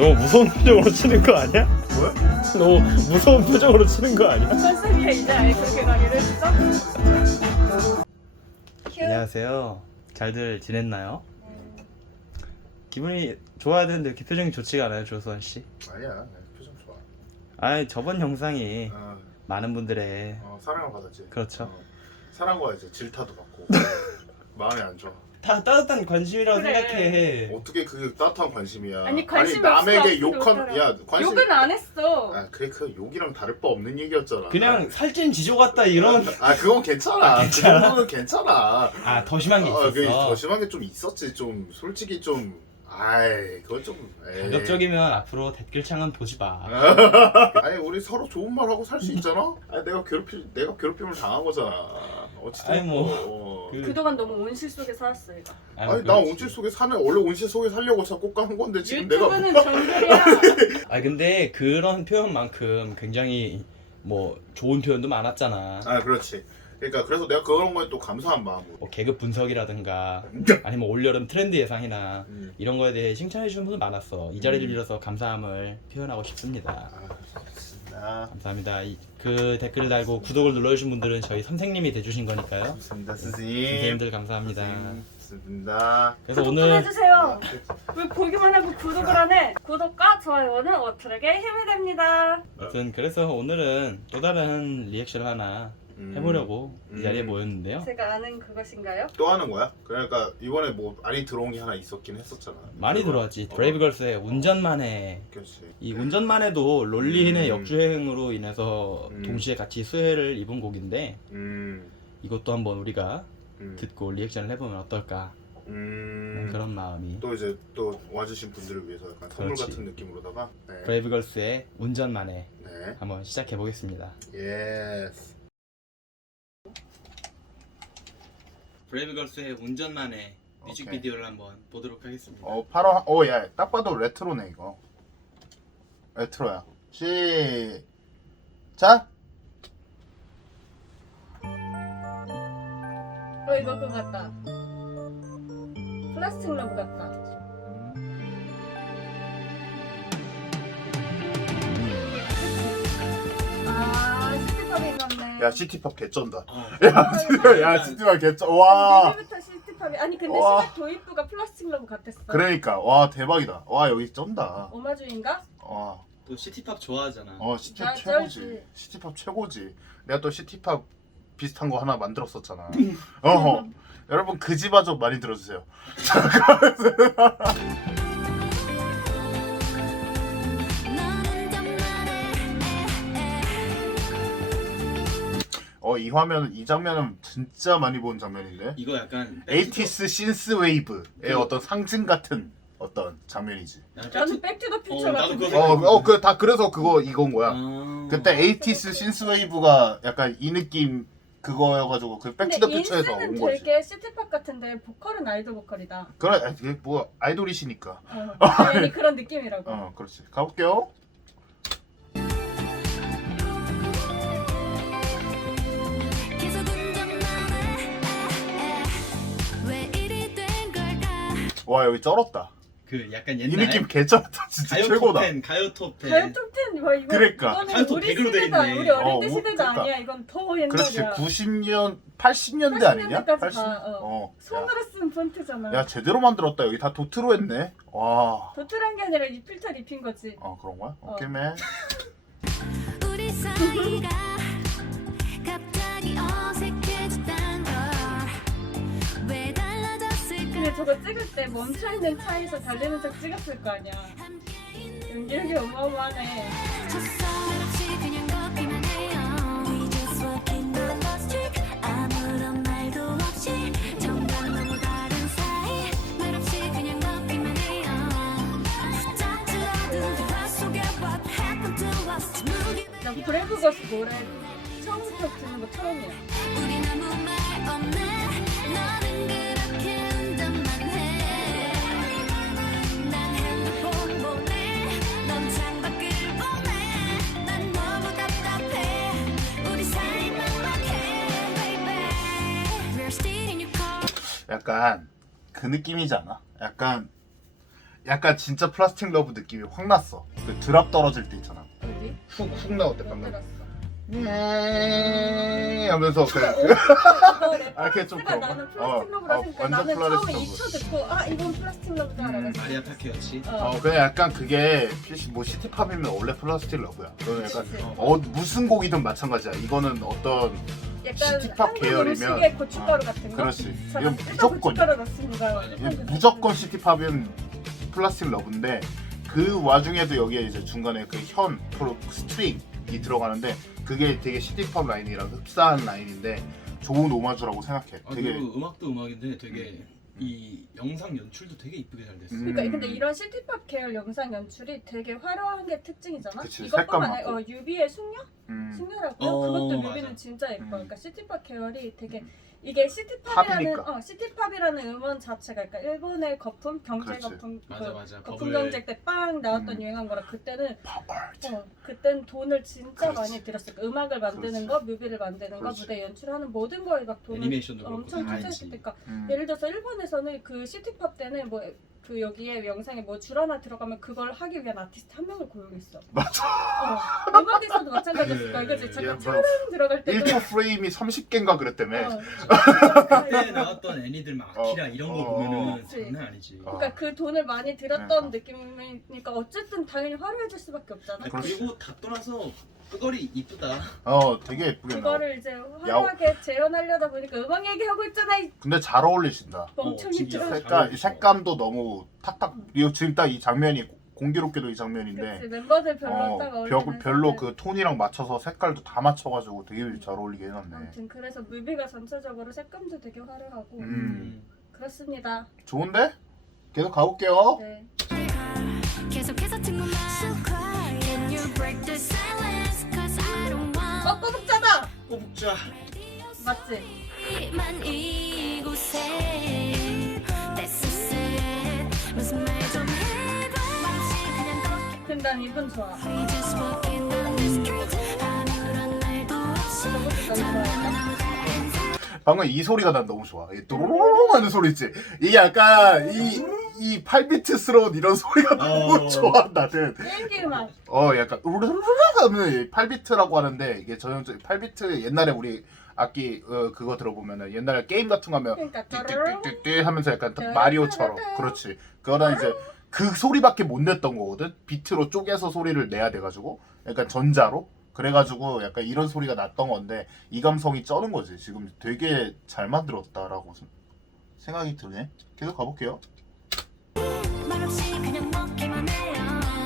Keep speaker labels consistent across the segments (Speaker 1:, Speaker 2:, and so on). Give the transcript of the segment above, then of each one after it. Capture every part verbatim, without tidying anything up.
Speaker 1: 너무 무서운 표정으로 치는 거 아니야?
Speaker 2: 뭐야?
Speaker 1: 너무 무서운 표정으로 치는 거 아니야?
Speaker 3: 컨셉이야 이제 아예 그렇게 가기로 했어?
Speaker 1: 안녕하세요. 잘들 지냈나요? 기분이 좋아야 되는데 이렇게 표정이 좋지가 않아요, 조수환 씨?
Speaker 2: 아니야, 표정 좋아.
Speaker 1: 아, 저번 영상이
Speaker 2: 어,
Speaker 1: 많은 분들의
Speaker 2: 어, 사랑을 받았지.
Speaker 1: 그렇죠.
Speaker 2: 어, 사랑과 이제 질타도 받고 마음이 안 좋아.
Speaker 1: 다 따뜻한 관심이라고
Speaker 3: 그래.
Speaker 1: 생각해.
Speaker 2: 어떻게 그게 따뜻한 관심이야?
Speaker 3: 아니, 관심이
Speaker 2: 남에게
Speaker 3: 없어,
Speaker 2: 욕한
Speaker 3: 앞으로
Speaker 2: 야 관심.
Speaker 3: 욕은 안 했어.
Speaker 2: 아 그래 그 욕이랑 다를 바 없는 얘기였잖아.
Speaker 1: 그냥 살찐 지조 같다 이런.
Speaker 2: 아 그건 괜찮아.
Speaker 1: 아, 괜찮아?
Speaker 2: 그 정도는 괜찮아.
Speaker 1: 아, 더 심한 게
Speaker 2: 어, 그,
Speaker 1: 있었어.
Speaker 2: 더 심한 게 좀 있었지. 좀 솔직히 좀. 아이 그거 좀. 에이.
Speaker 1: 가급적이면 앞으로 댓글창은 보지 마.
Speaker 2: 아니 우리 서로 좋은 말 하고 살 수 있잖아. 아니 내가 괴롭히 내가 괴롭힘을 당한 거잖아. 어쨌든
Speaker 1: 아니, 뭐,
Speaker 2: 어.
Speaker 1: 그-
Speaker 3: 그동안 너무 온실 속에 살았어 얘가.
Speaker 1: 아유,
Speaker 2: 아니 나
Speaker 1: 그렇지.
Speaker 2: 온실 속에 사는 원래 온실 속에 살려고 자꾸 까는 건데 지금 내가
Speaker 3: 유튜브는 정글이야.
Speaker 1: 아, 근데 그런 표현만큼 굉장히 뭐 좋은 표현도 많았잖아.
Speaker 2: 아 그렇지. 그러니까 그래서 내가 그런 거에 또 감사한 마음으로.
Speaker 1: 뭐 계급 분석이라든가 아니면 올여름 트렌드 예상이나
Speaker 2: 음.
Speaker 1: 이런 거에 대해 칭찬해 주신 분들 많았어. 이 자리를 빌어서 감사함을 표현하고 싶습니다.
Speaker 2: 아, 좋습니다.
Speaker 1: 감사합니다. 이, 그 댓글을 달고 구독을 눌러주신 분들은 저희 선생님이 돼주신 거니까요.
Speaker 2: 좋습니다 스님.
Speaker 1: 선생님들 감사합니다.
Speaker 2: 좋습니다.
Speaker 1: 그래서
Speaker 3: 구독 좀
Speaker 1: 오늘
Speaker 3: 해주세요. 왜 보기만 하고 구독을 안 해? 구독과 좋아요는 워트랙의 힘이 됩니다.
Speaker 1: 아무튼 그래서 오늘은 또 다른 리액션을 하나 해보려고
Speaker 2: 음.
Speaker 1: 이 자리에 모였는데요.
Speaker 3: 제가 아는 그것인가요?
Speaker 2: 또 하는 거야? 그러니까 이번에 뭐 많이 들어온 게 하나 있었긴 했었잖아.
Speaker 1: 많이
Speaker 2: 그거.
Speaker 1: 들어왔지.
Speaker 2: 어,
Speaker 1: 브레이브걸스의 운전만해.
Speaker 2: 그렇지.
Speaker 1: 이 운전만해도 롤리인의
Speaker 2: 음.
Speaker 1: 역주행으로 인해서
Speaker 2: 음.
Speaker 1: 동시에 같이 수혜를 입은 곡인데
Speaker 2: 음.
Speaker 1: 이것도 한번 우리가
Speaker 2: 음.
Speaker 1: 듣고 리액션을 해보면 어떨까
Speaker 2: 음.
Speaker 1: 그런 마음이.
Speaker 2: 또 이제 또 와주신 분들을 위해서 약간 선물
Speaker 1: 그렇지.
Speaker 2: 같은 느낌으로다가. 네.
Speaker 1: 브레이브걸스의 운전만해
Speaker 2: 네.
Speaker 1: 한번 시작해 보겠습니다.
Speaker 2: 예스.
Speaker 1: 브레이브걸스의 운전만해 뮤직비디오를 한번 보도록 하겠습니다.
Speaker 2: 어 팔월 어야 딱 봐도 레트로네 이거. 레트로야. 시작.
Speaker 3: 어 이거 그거 같다. 플라스틱 러브 같다. 아 시티팝인 같네.
Speaker 2: 야 시티팝 개쩐다.
Speaker 1: 아,
Speaker 2: 야 시티팝 개쩐. 와.
Speaker 3: 이제부터 시티팝이 아니 근데
Speaker 2: 와.
Speaker 3: 시작 도입부가 플라스틱 러브 같았어.
Speaker 2: 그러니까 와 대박이다. 와 여기 쩐다.
Speaker 3: 오마주인가?
Speaker 2: 와.
Speaker 1: 또 시티팝 좋아하잖아.
Speaker 2: 어 시티팝
Speaker 3: 나
Speaker 2: 최고지.
Speaker 3: 쩔지.
Speaker 2: 시티팝 최고지. 내가 또 시티팝 비슷한 거 하나 만들었었잖아. 어허. 여러분 그 집아좀 많이 들어주세요. 어 이 화면 이 장면은 진짜 많이 본 장면인데.
Speaker 1: 이거 약간
Speaker 2: 에이티스 신스 웨이브의
Speaker 1: 그-
Speaker 2: 어떤 상징 같은 어떤 장면이지.
Speaker 3: 나는 백투더 퓨처
Speaker 1: 어, 나도
Speaker 3: 같은데.
Speaker 1: 그거
Speaker 2: 어, 어, 그 다 그래서 그거 이건 거야.
Speaker 1: 아...
Speaker 2: 그때 에이티스 신스 웨이브가 약간 이 느낌 그거여가지고 그
Speaker 3: 근데
Speaker 2: 백투더 퓨처에서 온
Speaker 3: 인스는
Speaker 2: 거지.
Speaker 3: 되게 시티팝 같은데 보컬은 아이돌 보컬이다.
Speaker 2: 그래, 아니, 그게 뭐 아이돌이시니까.
Speaker 3: 어, 아니 그런 느낌이라고.
Speaker 2: 어, 그렇지. 가볼게요. 와 여기 쩔었다.
Speaker 1: 그 약간
Speaker 2: 이
Speaker 1: 옛날
Speaker 2: 느낌 개쩔었다. 진짜
Speaker 1: 가요
Speaker 2: 최고다.
Speaker 1: 톱텐, 가요 톱텐.
Speaker 3: 가요 톱텐 뭐 이거
Speaker 2: 그러니까.
Speaker 3: 이거는
Speaker 1: 가요 톱
Speaker 3: 우리
Speaker 1: 백으로 돼
Speaker 3: 시대다.
Speaker 1: 있네.
Speaker 3: 우리 어릴
Speaker 2: 어,
Speaker 3: 때
Speaker 2: 우-
Speaker 3: 시대가
Speaker 2: 그러니까.
Speaker 3: 아니야. 이건 더 옛날이야.
Speaker 2: 그렇지. 구십 년, 팔십 년대 아니냐?
Speaker 3: 팔십 년대까지
Speaker 2: 팔십.
Speaker 3: 다, 어.
Speaker 2: 어.
Speaker 3: 손으로 쓴 폰트잖아.
Speaker 2: 야, 야 제대로 만들었다. 여기 다 도트로 했네. 와.
Speaker 3: 도트란 게 아니라 이 필터 입힌 거지.
Speaker 2: 어 그런 거야?
Speaker 3: 어.
Speaker 2: 오케이 맨.
Speaker 4: 우리 사이가 갑자기 어색해졌단 걸왜 달라졌을까
Speaker 3: 근데 저거 찍을 때 멈춰있는 차에서 달리는 척 찍었을 거 아니야. 연기력이 어마어마하네.
Speaker 4: 첫선 없이 그냥 걷기만 해요 We just walking down the street 아무런 말도 없이 정말 너무 다른 사이 말 없이 그냥 걷기만 해요 짝지어둔 대화 속에 what happened to us 무게
Speaker 3: 나 브레이브걸스 노래 처음부터 듣는 거 처음이야.
Speaker 4: 우린 아무 말 없네 너는 그렇게 운전만 해난 핸드폰 보내 넌 창밖을 보내 난 너무 답답해 우리 사이 막막해 baby We're still in your car
Speaker 2: 약간 그 느낌이지 않아? 약간 약간 진짜 플라스틱 러브 느낌이 확 났어. 그 드랍 떨어질 때 있잖아.
Speaker 3: 어디?
Speaker 2: 훅훅 나올 때
Speaker 3: 못
Speaker 2: 방금.
Speaker 3: 들었어.
Speaker 2: 네 하면서 그 아, 이렇게 좀
Speaker 3: 내가
Speaker 2: 그런
Speaker 3: 나는
Speaker 2: 거. 어,
Speaker 3: 플라스틱 러브라
Speaker 2: 어,
Speaker 3: 생각.
Speaker 2: 완전
Speaker 3: 나는 처음에
Speaker 2: 플라스틱
Speaker 3: 이 초 듣고 아 이건 플라스틱 러브다
Speaker 2: 음.
Speaker 3: 알았어.
Speaker 1: 마리아 타케였지.
Speaker 3: 어.
Speaker 2: 어 그냥 약간 그게 피시 뭐 시티팝이면 원래 플라스틱 러브야. 그건 약간
Speaker 3: 그치.
Speaker 2: 어 무슨 곡이든 마찬가지야. 이거는 어떤
Speaker 3: 약간
Speaker 2: 시티팝
Speaker 3: 한국
Speaker 2: 계열이면
Speaker 3: 음식에 고춧가루
Speaker 2: 어,
Speaker 3: 같은 거.
Speaker 2: 그렇지.
Speaker 3: 저는
Speaker 2: 이건
Speaker 3: 일단
Speaker 2: 무조건
Speaker 3: 고춧가루 넣습니다
Speaker 2: 무조건 시티팝은 플라스틱 러브인데 그 와중에도 여기에 이제 중간에 그 현 프로 스트링이 들어가는데 그게 되게 시티팝 라인이랑 흡사한 라인인데 좋은 오마주라고 생각해.
Speaker 1: 아,
Speaker 2: 되게
Speaker 1: 그리고 음악도 음악인데 되게 이 영상 연출도 되게 이쁘게 잘 됐어.
Speaker 2: 음.
Speaker 3: 그러니까 근데 이런 시티팝 계열 영상 연출이 되게 화려한 게 특징이잖아.
Speaker 2: 그치,
Speaker 3: 이것뿐만
Speaker 2: 색감
Speaker 3: 아니라 어, 유비의 숙녀?
Speaker 2: 음,
Speaker 3: 숙녀라고
Speaker 1: 어,
Speaker 3: 그것도
Speaker 1: 맞아.
Speaker 3: 뮤비는 진짜 예뻐.
Speaker 2: 음.
Speaker 3: 그러니까 시티팝 계열이 되게 이게 시티팝이라는
Speaker 2: 팝이니까.
Speaker 3: 어 시티팝이라는 음원 자체가 그러니까 일본의 거품 경제
Speaker 2: 그렇지.
Speaker 3: 거품
Speaker 1: 맞아,
Speaker 3: 그
Speaker 1: 맞아.
Speaker 3: 거품
Speaker 1: 버블.
Speaker 3: 경제 때 빵 나왔던
Speaker 2: 음.
Speaker 3: 유행한 거라 그때는
Speaker 2: 팝 아트.
Speaker 3: 어 그땐 돈을 진짜
Speaker 2: 그렇지.
Speaker 3: 많이 들였어. 그 음악을 만드는
Speaker 2: 그렇지.
Speaker 3: 거, 뮤비를 만드는 거,
Speaker 2: 그렇지.
Speaker 3: 무대 연출하는 모든 거에 막 돈을
Speaker 1: 애니메이션도 그렇고
Speaker 3: 엄청
Speaker 1: 다
Speaker 3: 투자했을
Speaker 1: 알지.
Speaker 3: 때니까
Speaker 2: 음.
Speaker 3: 예를 들어서 일본에서는 그 시티팝 때는 뭐 그 여기에 영상에 뭐 줄 하나 들어가면 그걸 하기 위한 아티스트 한 명을 고용했어.
Speaker 2: 맞아.
Speaker 3: 어, 음악에서도 마찬가지였을 거야. 그치?
Speaker 2: 예,
Speaker 3: 잠깐
Speaker 2: 뭐
Speaker 3: 촬영 들어갈 때도
Speaker 2: 일 초 프레임이 삼십 개인가 그랬다며.
Speaker 3: 어,
Speaker 1: 그때 나왔던 애니들 막 아키라 이런 거
Speaker 2: 어,
Speaker 1: 보면은
Speaker 3: 그치.
Speaker 1: 장난 아니지.
Speaker 2: 어.
Speaker 3: 그러니까 그 돈을 많이 들였던 느낌이니까 어쨌든 당연히 화려해질 수밖에 없잖아.
Speaker 1: 아, 그리고 다 떠나서 끄거리 이쁘다.
Speaker 2: 어 되게 예쁘게 나와.
Speaker 3: 그거를 이제 화려하게 재현하려다 보니까 음악 얘기하고 있잖아 이
Speaker 2: 근데 잘 어울리신다.
Speaker 3: 멍청이들.
Speaker 1: 진짜. 잘
Speaker 2: 색깔
Speaker 1: 어울리셔.
Speaker 2: 색감도 너무 탁탁. 이거 지금 딱 이 장면이 공교롭게도 이 장면인데.
Speaker 3: 그치 멤버들 별로
Speaker 2: 어,
Speaker 3: 딱
Speaker 2: 별,
Speaker 3: 어울리는
Speaker 2: 별로
Speaker 3: 색깔.
Speaker 2: 그 톤이랑 맞춰서 색깔도 다 맞춰가지고 되게 잘 어울리게 해놨네.
Speaker 3: 아무튼 그래서 뮤비가 전체적으로 색감도 되게 화려하고
Speaker 2: 음.
Speaker 3: 그렇습니다.
Speaker 2: 좋은데? 계속 가볼게요.
Speaker 3: 네.
Speaker 4: 계속해서 친구만 Can you break the silence Cause I don't want
Speaker 3: 어 꼬북자다
Speaker 1: 꼬북자.
Speaker 3: 맞지?
Speaker 4: 만 이곳에 That's so sad 무슨 말 좀 해봐 마치 그냥 걷기
Speaker 3: 근데 난 이분 좋아.
Speaker 4: We just walking down the street 아무런 말도 없이
Speaker 3: 꼬북자 좋아할까?
Speaker 2: 방금 이 소리가 난 너무 좋아. 이 또로롱 하는 소리 있지. 이게 약간 이, 이 팔 비트스러운 이런 소리가 너무
Speaker 1: 어.
Speaker 2: 좋아 나는.
Speaker 3: 게임기 음악.
Speaker 2: 어 약간 우르르르 하면 팔 비트라고 하는데 이게 전형적 팔 비트 옛날에 우리 악기 어, 그거 들어보면은 옛날에 게임 같은 거 하면
Speaker 3: 그러니까
Speaker 2: 띠띠띠띠 하면서 약간 딱 마리오처럼 그렇지. 그거는 이제 그 소리밖에 못 냈던 거거든. 비트로 쪼개서 소리를 내야 돼가지고 약간 전자로 그래가지고 약간 이런 소리가 났던 건데 이 감성이 쩌는 거지. 지금 되게 잘 만들었다라고 생각이 드네. 계속 가볼게요.
Speaker 4: 말없이 그냥 먹기만 해요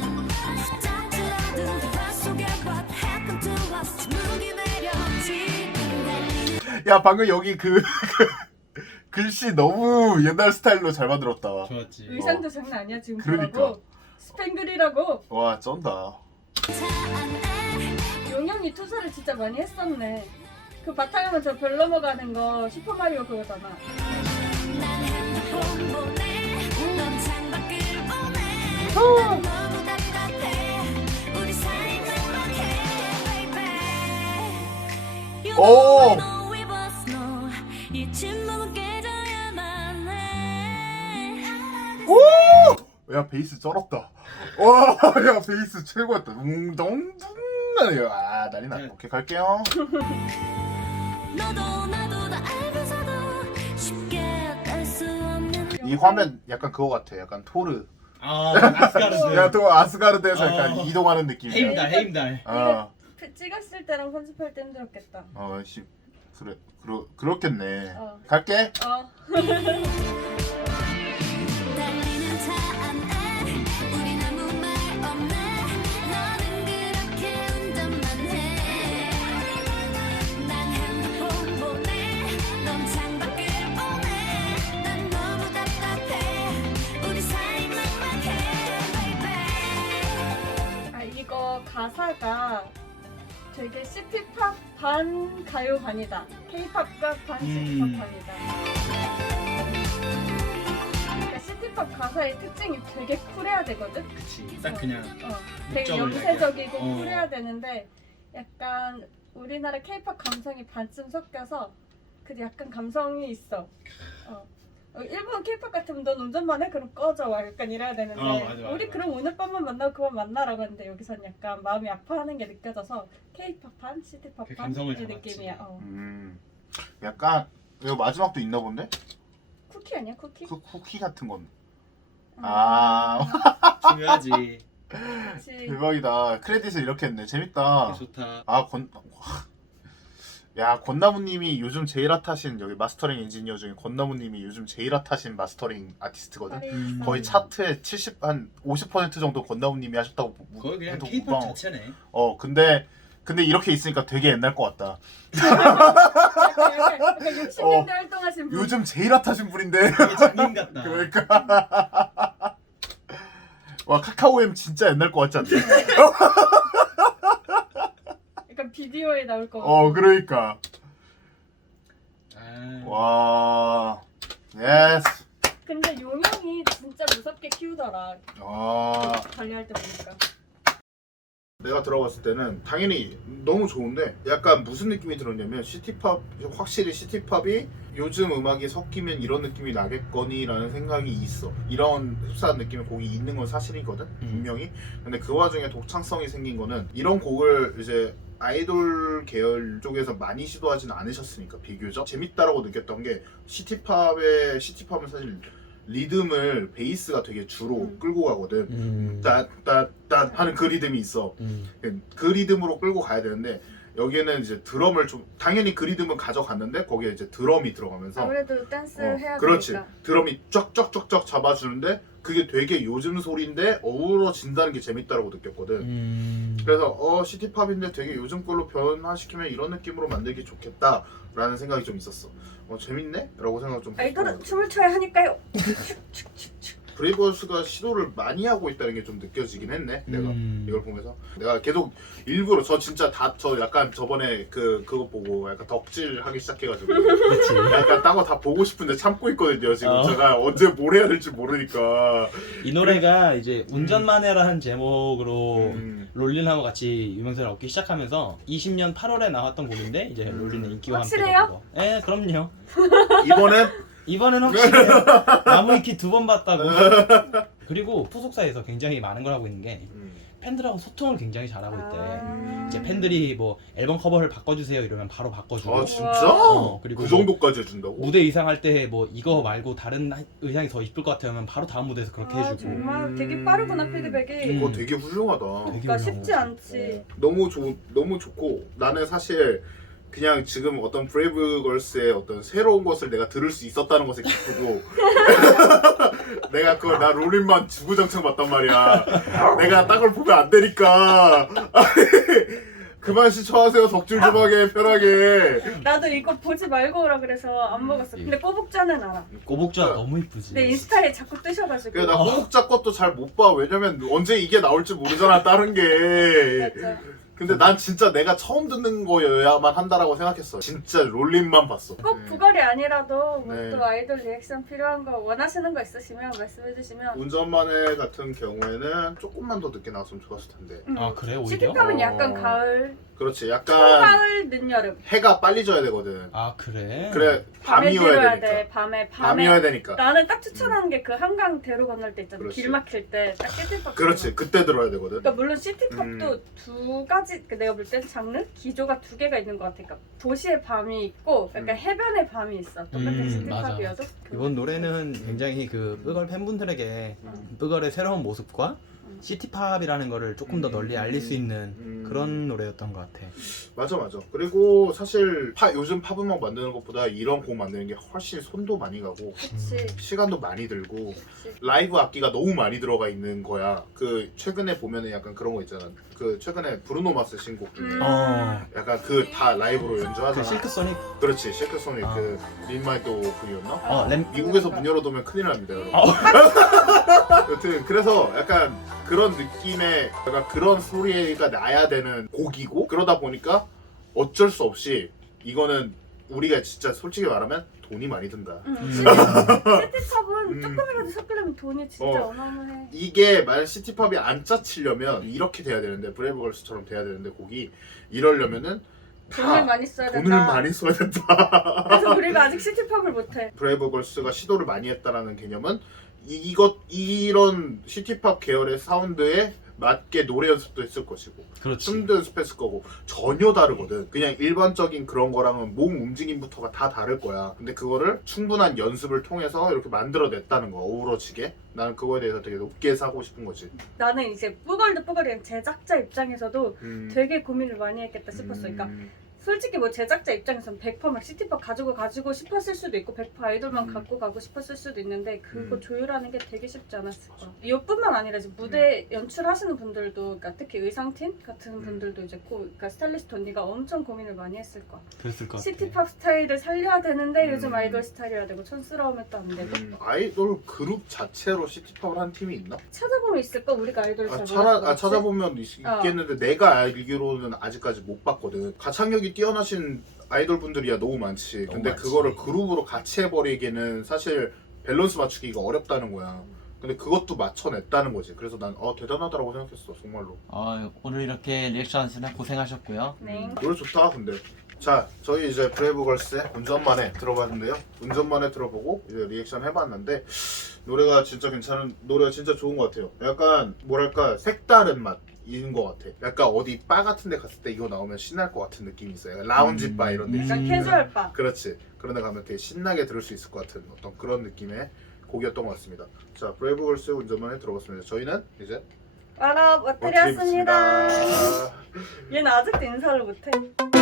Speaker 4: 짝지어둔 대화 속에 What happened to us 무기 내려 지금 달리는
Speaker 2: 야 방금 여기 그, 그 글씨 너무 옛날 스타일로 잘 만들었다.
Speaker 1: 좋았지.
Speaker 3: 의상도 장난 아니야 지금
Speaker 2: 그러니까.
Speaker 3: 보라고. 스팽글이라고.
Speaker 2: 와 쩐다.
Speaker 4: 차 안에
Speaker 3: 용영이 투사를 진짜 많이 했었네. 그 바탕화면 저 별 넘어가는 거 슈퍼마리오 그거잖아.
Speaker 4: 난 핸드폰 보내 넌 창밖을 보내 난 너무 답답해 우리 사이 막막해 baby You
Speaker 2: 오!
Speaker 4: know I know we both know 이 침묵은 깨져야만 해
Speaker 2: 야 베이스 쩔었다. 와야 베이스 최고였다. 웅덩둥하네요. 아 난리 났다. 오케이 갈게요.
Speaker 4: 너도 나도 다 알면서도 쉽게 알 수 없는
Speaker 2: 이 화면 약간 그거 같아. 약간 토르.
Speaker 1: 아 아스가르드.
Speaker 2: 야 또 아스가르드에서 약간
Speaker 1: 어.
Speaker 2: 이동하는 느낌이야.
Speaker 1: 헤임달 헤임달.
Speaker 2: 어,
Speaker 3: 그 찍었을 때랑 편집할 때 힘들었겠다.
Speaker 2: 어, 씨, 그래, 그러, 그렇겠네.
Speaker 3: 어.
Speaker 2: 갈게.
Speaker 3: 어.
Speaker 4: 달리는 차 안에 우린 아무 말 없네 너는 그렇게 운전만 해난 핸드폰 보내 넌 창밖을 보내 난 너무 답답해 우리 사이 막막해 baby
Speaker 3: 아 이거 가사가 되게 시티팝 반 가요 반이다. 케이팝과 반 시티팝
Speaker 1: 음.
Speaker 3: 반이다. 그러니까 시티팝 가사의 특징이 되게 쿨해야 되거든.
Speaker 1: 그치. 딱 그냥
Speaker 3: 어, 되게
Speaker 1: 목적을
Speaker 3: 염세적이고
Speaker 1: 어.
Speaker 3: 쿨해야 되는데 약간 우리나라 케이팝 감성이 반쯤 섞여서 그 약간 감성이 있어. 어. 어, 일본 케이팝 같으면 넌 운전만 해? 그럼 꺼져 와 약간 이래야 되는데
Speaker 1: 어, 맞아, 맞아,
Speaker 3: 우리
Speaker 1: 맞아.
Speaker 3: 그럼 오늘 밤만 만나고 그만 만나라고 했는데 여기서는 약간 마음이 아파하는 게 느껴져서 케이팝판,
Speaker 1: 그
Speaker 3: 시티팝판
Speaker 1: 감성을
Speaker 3: 이
Speaker 1: 잡았지.
Speaker 3: 느낌이야. 어.
Speaker 2: 음. 약간 이거 마지막도 있나 본데?
Speaker 3: 쿠키 아니야 쿠키?
Speaker 2: 그 쿠키 같은 건.
Speaker 3: 음.
Speaker 2: 아.
Speaker 1: 중요하지.
Speaker 3: 그치.
Speaker 2: 대박이다. 크레딧을 이렇게 했네. 재밌다.
Speaker 1: 좋다.
Speaker 2: 아, 권, 야, 권나무님이 요즘 제일 핫하신, 여기 마스터링 엔지니어 중에 권나무님이 요즘 제일 핫하신 마스터링 아티스트거든?
Speaker 1: 음.
Speaker 2: 거의 차트에 칠십, 한 오십 퍼센트 정도 권나무님이 하셨다고 무-
Speaker 1: 거의 그냥
Speaker 2: 해도
Speaker 1: 케이팝
Speaker 2: 무방-
Speaker 1: 자체네.
Speaker 2: 어, 근데, 근데 이렇게 있으니까 되게 옛날 것 같다.
Speaker 3: 약간, 약간, 약간 육십 년대
Speaker 2: 어.
Speaker 3: 활동하신 분.
Speaker 2: 요즘 제일 핫하신 분인데.
Speaker 1: 되게 장인 같다.
Speaker 2: 그러니까. 와, 카카오엠 진짜 옛날 것 같지 않나?
Speaker 3: 약간 비디오에 나올 거.
Speaker 2: 어, 그러니까.
Speaker 1: 아,
Speaker 2: 와. 예스.
Speaker 3: 근데 요명이 진짜 무섭게 키우더라.
Speaker 2: 아.
Speaker 3: 관리할 때 보니까.
Speaker 2: 내가 들어봤을 때는 당연히 너무 좋은데 약간 무슨 느낌이 들었냐면 시티팝, 확실히 시티팝이 요즘 음악이 섞이면 이런 느낌이 나겠거니라는 생각이 있어. 이런 흡사한 느낌의 곡이 있는 건 사실이거든 분명히. 근데 그 와중에 독창성이 생긴 거는 이런 곡을 이제 아이돌 계열 쪽에서 많이 시도하지는 않으셨으니까 비교적 재밌다라고 느꼈던 게 시티팝의 시티팝은 사실 리듬을 베이스가 되게 주로
Speaker 3: 음.
Speaker 2: 끌고 가거든.
Speaker 1: 음.
Speaker 2: 따따따 하는 그 리듬이 있어.
Speaker 1: 음.
Speaker 2: 그 리듬으로 끌고 가야 되는데 여기에는 이제 드럼을 좀 당연히 그 리듬은 가져갔는데 거기에 이제 드럼이 들어가면서
Speaker 3: 아무래도 댄스
Speaker 2: 어,
Speaker 3: 해야
Speaker 2: 그렇지.
Speaker 3: 되니까.
Speaker 2: 드럼이 쫙쫙쫙쫙 잡아주는데 그게 되게 요즘 소리인데 어우러진다는 게 재밌다라고 느꼈거든.
Speaker 1: 음.
Speaker 2: 그래서 어 시티팝인데 되게 요즘 걸로 변화시키면 이런 느낌으로 만들기 좋겠다라는 생각이 좀 있었어. 어 재밌네? 라고 생각 좀
Speaker 3: 아이돌은
Speaker 2: 했고.
Speaker 3: 춤을 춰야 하니까요.
Speaker 2: 브레이브걸스가 시도를 많이 하고 있다는 게 좀 느껴지긴 했네. 내가
Speaker 1: 음.
Speaker 2: 이걸 보면서 내가 계속 일부러 저 진짜 다 저 약간 저번에 그 그거 보고 약간 덕질하기 시작해가지고
Speaker 1: 그렇지.
Speaker 2: 약간 딴 거 다 보고 싶은데 참고 있거든요. 지금
Speaker 1: 어.
Speaker 2: 제가 언제 뭘 해야 될지 모르니까.
Speaker 1: 이 노래가 이제 운전만 해라는 제목으로
Speaker 2: 음.
Speaker 1: 롤린하고 같이 유명세를 얻기 시작하면서 이십 년 팔월에 나왔던 곡인데 이제
Speaker 2: 음.
Speaker 1: 롤린의 인기와 함께
Speaker 3: 확실해요?
Speaker 1: 더불어. 예, 그럼요.
Speaker 2: 이번엔
Speaker 1: 이번엔 확실해요. 나무위키 두 번 봤다고. 그리고 푸속사에서 굉장히 많은 걸 하고 있는 게
Speaker 2: 음.
Speaker 1: 팬들하고 소통을 굉장히 잘하고 있대.
Speaker 3: 아.
Speaker 1: 이제 팬들이 뭐 앨범 커버를 바꿔주세요 이러면 바로 바꿔주고.
Speaker 2: 아 진짜?
Speaker 1: 어, 그리고
Speaker 2: 그
Speaker 1: 뭐
Speaker 2: 정도까지 해준다고?
Speaker 1: 무대 의상할 때 뭐 이거 말고 다른 하- 의상이 더 이쁠 것 같으면 바로 다음 무대에서 그렇게
Speaker 3: 아,
Speaker 1: 해주고.
Speaker 3: 정말 되게 빠르구나 피드백이.
Speaker 1: 음.
Speaker 2: 그거 되게 훌륭하다.
Speaker 1: 되게
Speaker 3: 그러니까
Speaker 1: 훌륭하고.
Speaker 3: 쉽지 않지.
Speaker 2: 너무 좋 너무 좋고 나는 사실 그냥 지금 어떤 브레이브걸스의 어떤 새로운 것을 내가 들을 수 있었다는 것에 기쁘고 내가 그걸 나 롤린만 주구장창 봤단 말이야. 내가 딴 걸 보면 안 되니까 그만 시청하세요. 덕질 좀 하게 편하게.
Speaker 3: 나도 이거 보지 말고 오라 그래서 안 먹었어. 근데 꼬북자는 알아.
Speaker 1: 꼬북자 너무 이쁘지.
Speaker 3: 내 인스타에 자꾸 뜨셔가지고.
Speaker 2: 그래 나 꼬북자 것도 잘 못 봐. 왜냐면 언제 이게 나올지 모르잖아 다른 게.
Speaker 3: 맞아.
Speaker 2: 근데 난 진짜 내가 처음 듣는 거여야만 한다라고 생각했어. 진짜 롤린만 봤어.
Speaker 3: 꼭 부걸이 아니라도 뭐
Speaker 2: 네.
Speaker 3: 또 아이돌 리액션 필요한 거 원하시는 거 있으시면 말씀해 주시면.
Speaker 2: 운전만해 같은 경우에는 조금만 더 늦게 나왔으면 좋았을 텐데.
Speaker 3: 음.
Speaker 1: 아 그래 오히려?
Speaker 3: 시티팝은 약간
Speaker 2: 어.
Speaker 3: 가을,
Speaker 2: 그렇지. 약간
Speaker 3: 초가을, 늦여름.
Speaker 2: 해가 빨리 져야 되거든.
Speaker 1: 아 그래?
Speaker 2: 그래
Speaker 3: 밤에
Speaker 2: 밤이어야
Speaker 3: 들어야
Speaker 2: 되니까.
Speaker 3: 돼. 밤에 밤에.
Speaker 2: 밤이어야 되니까.
Speaker 3: 나는 딱 추천하는 게 그 한강 대로 건널 때 있잖아.
Speaker 2: 그렇지.
Speaker 3: 길 막힐 때 딱 시티팝.
Speaker 2: 그렇지. 그때 들어야 되거든.
Speaker 3: 그러니까 물론 시티팝도
Speaker 2: 음.
Speaker 3: 두 가지, 그 내가 볼 땐 장르 기조가 두 개가 있는 것 같아. 그러니까 도시의 밤이 있고, 약간
Speaker 2: 음.
Speaker 3: 해변의 밤이 있어. 똑같은
Speaker 1: 음,
Speaker 3: 시티팝이어도. 그-
Speaker 1: 이번 노래는 굉장히 그 뿌걸 팬분들에게
Speaker 3: 음.
Speaker 1: 뿌걸의 새로운 모습과
Speaker 3: 음.
Speaker 1: 시티팝이라는 거를 조금 더 널리 알릴 수 있는
Speaker 2: 음.
Speaker 1: 그런 노래였던 것 같아.
Speaker 2: 맞아 맞아. 그리고 사실 파, 요즘 팝음악 만드는 것보다 이런 곡 만드는 게 훨씬 손도 많이 가고
Speaker 3: 그치.
Speaker 2: 시간도 많이 들고
Speaker 3: 그치.
Speaker 2: 라이브 악기가 너무 많이 들어가 있는 거야. 그 최근에 보면은 약간 그런 거 있잖아. 그 최근에 브루노 마스 신곡 중에
Speaker 3: 음.
Speaker 1: 어.
Speaker 2: 약간 그 다 라이브로 연주하잖아.
Speaker 1: 그 실크 소닉
Speaker 2: 그렇지. 실크 소닉
Speaker 1: 아.
Speaker 2: 그 린마이도 그였나?
Speaker 1: 어, 램
Speaker 2: 미국에서 문 열어두면 큰일 납니다, 여러분.
Speaker 1: 어.
Speaker 2: 여튼 그래서 약간 그런 느낌의 약간 그런 소리가 나야 되는 곡이고 그러다 보니까 어쩔 수 없이 이거는 우리가 진짜 솔직히 말하면 돈이 많이 든다.
Speaker 3: 음,
Speaker 1: 음.
Speaker 3: 시티, 시티팝은
Speaker 2: 음.
Speaker 3: 조금이라도 섞으려면 돈이 진짜
Speaker 2: 어.
Speaker 3: 어마어마해.
Speaker 2: 이게 만약 시티팝이 안 짜치려면 이렇게 돼야 되는데 브레이브걸스처럼 돼야 되는데 곡이 이러려면은
Speaker 3: 돈을 많이 써야 된다.
Speaker 2: 돈을 많이 써야 된다.
Speaker 3: 그래서 우리가 아직 시티팝을 못해.
Speaker 2: 브레이브걸스가 시도를 많이 했다라는 개념은 이, 이것 이런 시티팝 계열의 사운드에 맞게 노래 연습도 했을 것이고
Speaker 1: 그렇지.
Speaker 2: 춤도 연습했을 거고 전혀 다르거든. 그냥 일반적인 그런 거랑은 몸 움직임부터가 다 다를 거야. 근데 그거를 충분한 연습을 통해서 이렇게 만들어냈다는 거, 어우러지게. 나는 그거에 대해서 되게 높게 사고 싶은 거지.
Speaker 3: 나는 이제 뿌걸드 뿌걸이는 제작자 입장에서도
Speaker 2: 음,
Speaker 3: 되게 고민을 많이 했겠다 싶었어. 그러니까
Speaker 2: 음,
Speaker 3: 솔직히 뭐 제작자 입장에서는 백 퍼센트 막 시티팝 가지고 가지고 싶었을 수도 있고 백 퍼센트 아이돌만
Speaker 2: 음.
Speaker 3: 갖고 가고 싶었을 수도 있는데 그거
Speaker 2: 음.
Speaker 3: 조율하는 게 되게 쉽지 않았을 거야. 이뿐만 아니라 이제 무대 연출하시는 분들도, 그러니까 특히 의상팀 같은
Speaker 2: 음.
Speaker 3: 분들도 이제 고, 그러니까 스타일리스트 언니가 엄청 고민을 많이 했을 거야.
Speaker 1: 그랬을 것 같아.
Speaker 3: 시티팝 스타일을 살려야 되는데
Speaker 2: 음.
Speaker 3: 요즘 아이돌 스타일이어야 되고 촌스러움했도 안 되고.
Speaker 2: 음, 아이돌 그룹 자체로 시티팝을 한 팀이 있나?
Speaker 3: 찾아보면 있을까? 우리가 아이돌을
Speaker 2: 아,
Speaker 3: 잘
Speaker 2: 찾아,
Speaker 3: 몰라서
Speaker 2: 아,
Speaker 3: 그렇지?
Speaker 2: 찾아보면 있,
Speaker 3: 어.
Speaker 2: 있겠는데 내가 알기로는 아직까지 못 봤거든. 가창력이 뛰어나신 아이돌 분들이야 너무 많지.
Speaker 1: 너무
Speaker 2: 근데
Speaker 1: 많지.
Speaker 2: 그거를 그룹으로 같이 해버리기에는 사실 밸런스 맞추기가 어렵다는 거야. 근데 그것도 맞춰냈다는 거지. 그래서 난 어, 대단하다고 생각했어 정말로.
Speaker 5: 어, 오늘 이렇게 리액션 하시느라 고생하셨고요.
Speaker 3: 네.
Speaker 2: 노래 좋다 근데. 자, 저희 이제 브레이브걸스의 운전만에 들어봤는데요. 운전만에 들어보고 이제 리액션 해봤는데 노래가 진짜 괜찮은 노래가 진짜 좋은 것 같아요. 약간 뭐랄까 색다른 맛인 것 같아. 약간 어디 바 같은 데 갔을 때 이거 나오면 신날 것 같은 느낌이 있어요. 약간 라운지 바 이런 데.
Speaker 5: 음.
Speaker 3: 약간
Speaker 5: 음.
Speaker 3: 캐주얼 바.
Speaker 2: 그렇지. 그런 데 가면 되게 신나게 들을 수 있을 것 같은 어떤 그런 느낌의 곡이었던 것 같습니다. 자, 브레이브걸스의 운전만에 들어봤습니다. 저희는 이제
Speaker 3: 와라
Speaker 2: 워트립
Speaker 3: 워트리였습니다.
Speaker 2: 있습니다.
Speaker 3: 얘는 아직도 인사를 못해.